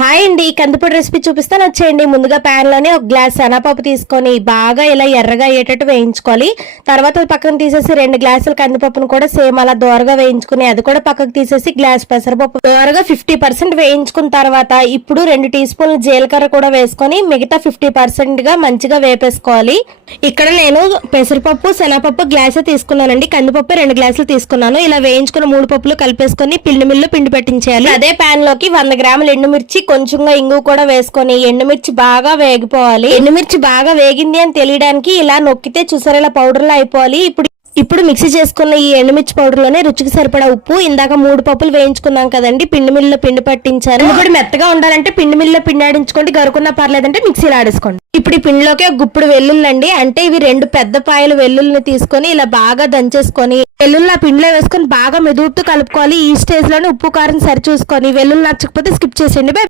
Hi అండి, కందిపొడి recipe చూపిస్తాను వచ్చేయండి. ముందుగా ప్యాన్ లోనే ఒక గ్లాస్ శనగపప్పు తీసుకొని బాగా ఇలా ఎర్రగా అయ్యేటట్టు వేయించుకోవాలి. తర్వాత పక్కన తీసేసి 2 గ్లాసుల కందిపప్పును కూడా సేమ్ అలా దోరగా వేయించుకుని అది కూడా పక్కకు తీసేసి గ్లాస్ పెసరపప్పు దోరగా 50% వేయించుకున్న తర్వాత ఇప్పుడు 2 టీ స్పూన్ల జీలకర్ర కూడా వేసుకొని మిగతా 50% గా మంచిగా వేపేసుకోవాలి. ఇక్కడ నేను పెసరపప్పు శనగపప్పు గ్లాసే తీసుకున్నానండి, కందిపప్పు 2 గ్లాసులు తీసుకున్నాను. ఇలా వేయించుకున్న 3 పప్పులు కలిపేసుకొని మిల్లు పిండి పెట్టించేయాలి. అదే ప్యాన్ లోకి 100 గ్రాముల ఎండుమిర్చి కొంచెంగా ఇంగు కూడా వేసుకొని ఎండుమిర్చి బాగా వేగిపోవాలి. ఎండుమిర్చి బాగా వేగింది అని తెలియడానికి ఇలా నొక్కితే చూసారా ఇలా పౌడర్ లా అయిపోవాలి. ఇప్పుడు మిక్సీ చేసుకున్న ఈ ఎండుమిర్చి పౌడర్ లోనే రుచికి సరిపడా ఉప్పు, ఇందాక 3 పప్పులు వేయించుకున్నాం కదండి, పిండి మిల్లులో పిండి పట్టించారు. ఇప్పుడు మెత్తగా ఉండాలంటే పిండి మిల్లులో పిండి ఆడించుకోండి, గరుకున్నా పర్లేదంటే మిక్సీలో ఆడేసుకోండి. ఇప్పుడు ఈ పిండిలోకి ఒక గుప్పుడు వెల్లుల్లండి, అంటే ఇవి 2 పెద్ద పాయలు వెల్లుల్ని తీసుకొని ఇలా బాగా దంచేసుకొని వెల్లుల్లి ఆ పిండిలో వేసుకొని బాగా మెదుడుతూ కలుపుకోవాలి. ఈ స్టేజ్ లోనే ఉప్పు కారం సరి చూసుకొని వెల్లుల్లి నచ్చకపోతే స్కిప్ చేసేయండి.